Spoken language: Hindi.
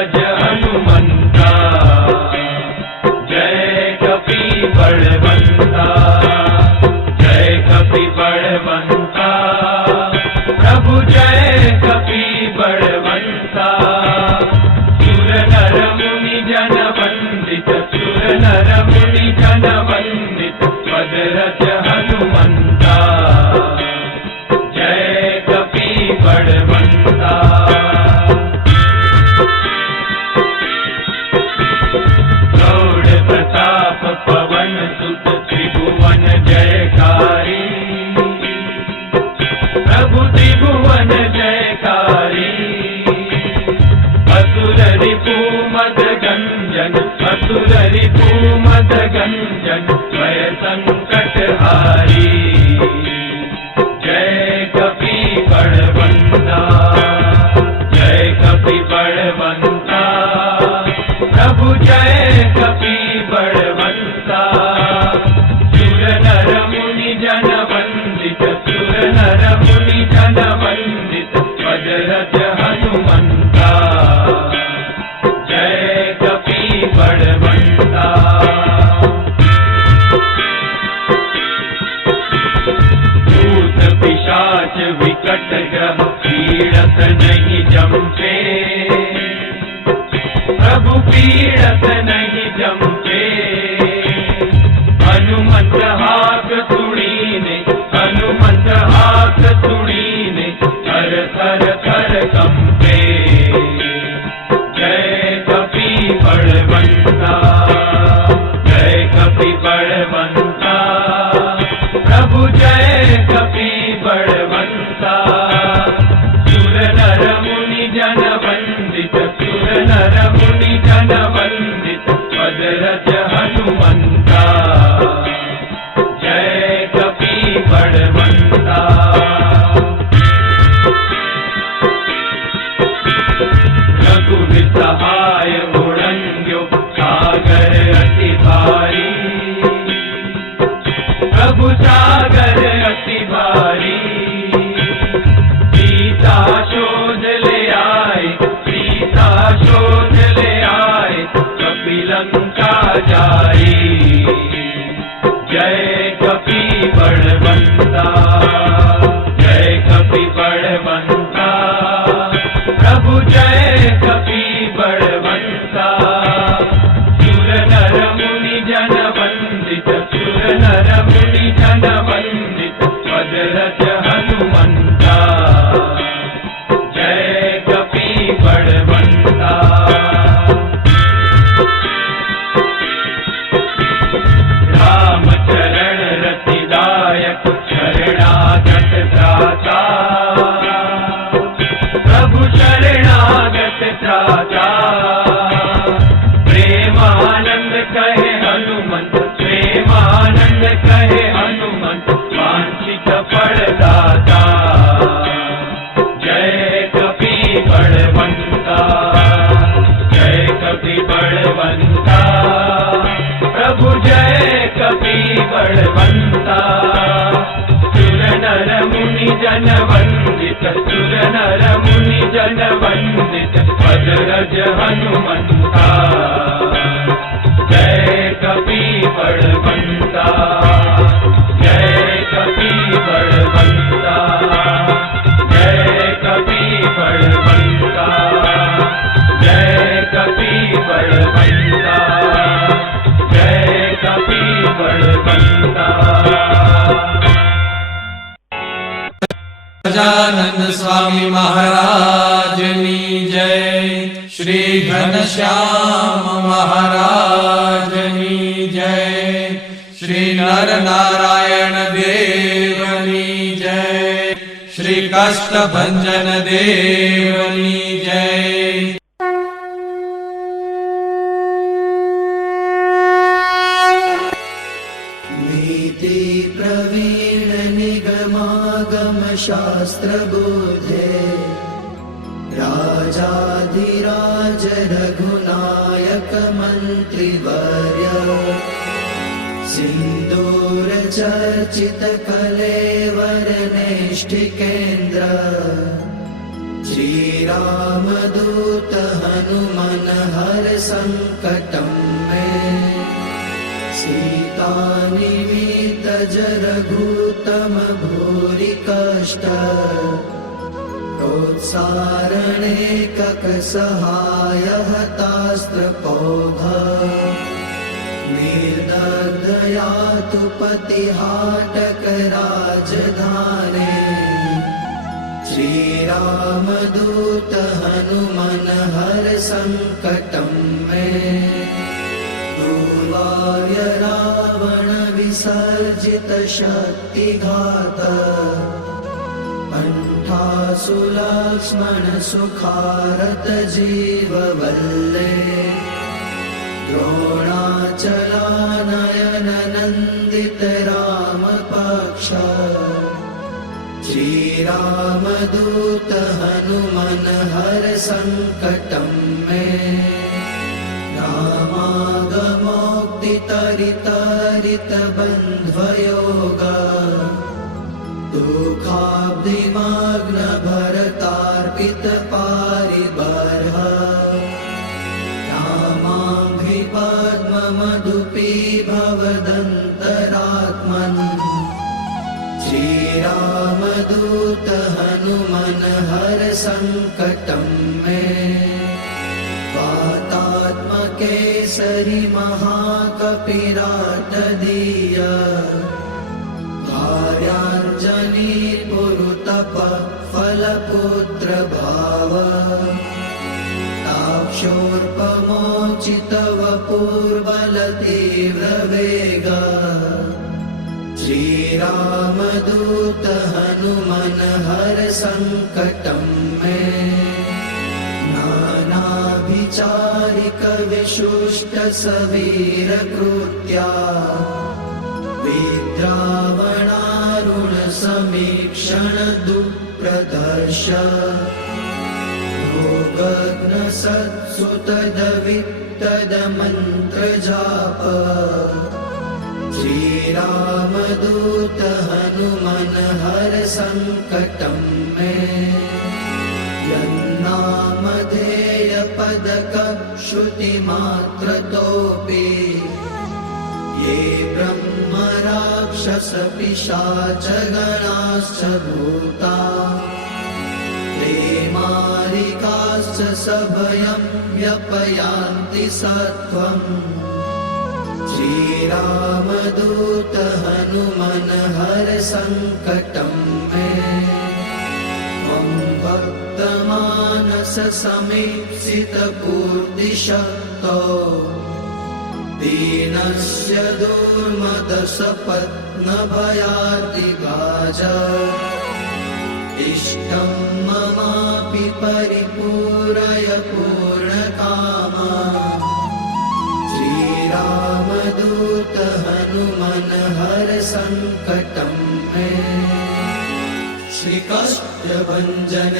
रज हनुमंता, जय कपि बलवंता, जय कपि बलवंता, प्रभु जय कपि बलवंता। सुर नर मुनि जन वंदित, सुर नर मुनि जन वंदित, पद रज हनुमंता, जय कपि बलवंता। गौड़ प्रताप पवन सुत, त्रिभुवन जयकारी, प्रभु त्रिभुवन जयकारी। असुर रिपु मद गंजन, असुर रिपु मद गंजन, भय संकट हारी, जय कपि बलवंता, जय कपि बलवंता, प्रभु जय कपि बलवंता। सुर नर मुनि जन वंदित, सुर नर मुनि जन वंदित, पद रज हनुमंता, जय कपि बलवंता। भूत पिशाच विकट ग्रह पीड़त नहीं जमते, प्रभु पीड़त नहीं जमते। हनुमंत हाथ सुनीने, हनुमंत हाथ सुनीने, थर थर थर कंपे, जय कपि बलवंता, जय कपि बलवंता, प्रभु जय कपि बलवंता। सुर नर मुनि जन वंदित, सुर नर मुनि जन वंदित, पद रज हनुमंता, जय कपि बलवंता। रघुवीर सहाय उड़ंग्यो, सागर अति भारी, प्रभु सागर अति भारी। सीता शोध ले आए, सीता शोध ले आए, कपि लंका जाई, जय कपि बलवंता, जय कपि बलवंता, प्रभु जय कपि बलवंता। सुर नर मुनि जन वंदित, सुर नर मुनि जन वंदित, पद रज हनुमंता, जय कपि बलवंता। राम चरण रतिदायक, शरणागत त्राता, प्रभु शरणागत त्राता। प्रेमानंद कहे हनुमंत, प्रेमानंद कहे हनुमंत, वांछित फलदाता, जय कपि बलवंता, जय कपि बलवंता, प्रभु जय कपि बलवंता। सुर नर मुनि जन वंदित, सुर नर मुनि जन वंदित, पद रज हनुमंता, जय कपि बलवंता, जय कपि बलवंता, जय कपि बलवंता, जय कपि बलवंता, जय कपि बलवंता। गजानन स्वामी महाराजनी जय, श्री घनश्याम महाराजनी जय, श्री नर नारायण देवनी जय, श्री कष्टभंजन देवनी जय। नीति प्रवीण निगमागम शास्त्र बोधे, राजाधिराज रघुनायक मंत्रिवर्य, सिंदूर चर्चित कलेवर नेष्टिकेन्द्र, श्री रामदूत हनुमंत सङ्कटं मे सीतानिमित्त जरघूतम भूरि कष्ट प्रोत्सारणे ककसहाय हतास्त्रपौघ निर्दग्धया तु पतिहाटक राजधाने श्रीरामदूत हनुमन हर संकटं मे दुर्वार्य रावण विसर्जित शक्तिघात कंठासु लक्ष्मण सुखारत जीववल्ले द्रोणाचलानयन नन्दित राम पक्ष श्रीरामदूत हनुमन हर संकटं मे रामागमोक्तितरितरित बन्ध्वयोग दुःखाब्धिमग्न भरतार्पित पारिबर्ह रामाङ्घ्रिपद्ममधुपी भवदन्तरात्मन् श्रीरामदूत हनुमन हर संकटं मे वातात्मकेसरि महाकपिराटदीय भार्याञ्जनी पुरुतप फलपुत्र भाव ताक्षोर्पमोचित वपुर्बल तीव्र वेग श्रीरामदूत हनुमन हर संकटं मे नानाभिचारिक विशुष्ट सवीर कृत्या विद्रावणारुण समीक्षण दुःप्रदर्श भोगग्न सत्सुतदवित्तद मन्त्र जाप श्रीरामदूत हनुमन हर संकटं मे यन्नामधेय पदक श्रुतिमात्रतोऽपि ये ब्रह्म राक्षस पिशाच गणाश्च भूता ते मारिकाश्च सभयं व्यपयान्ति सत्वम् श्रीरामदूत हनुमन हर संकटं मे त्वं भक्तमानस समीप्सित पूर्तिशक्तो दीनस्य दुर्मदसपत्न भयार्तिभाज इष्टं ममापि परिपूरय पूर्णकामा श्रीरामदूत हनुमन हर संकटं मे श्रीकाष्ठभञ्जन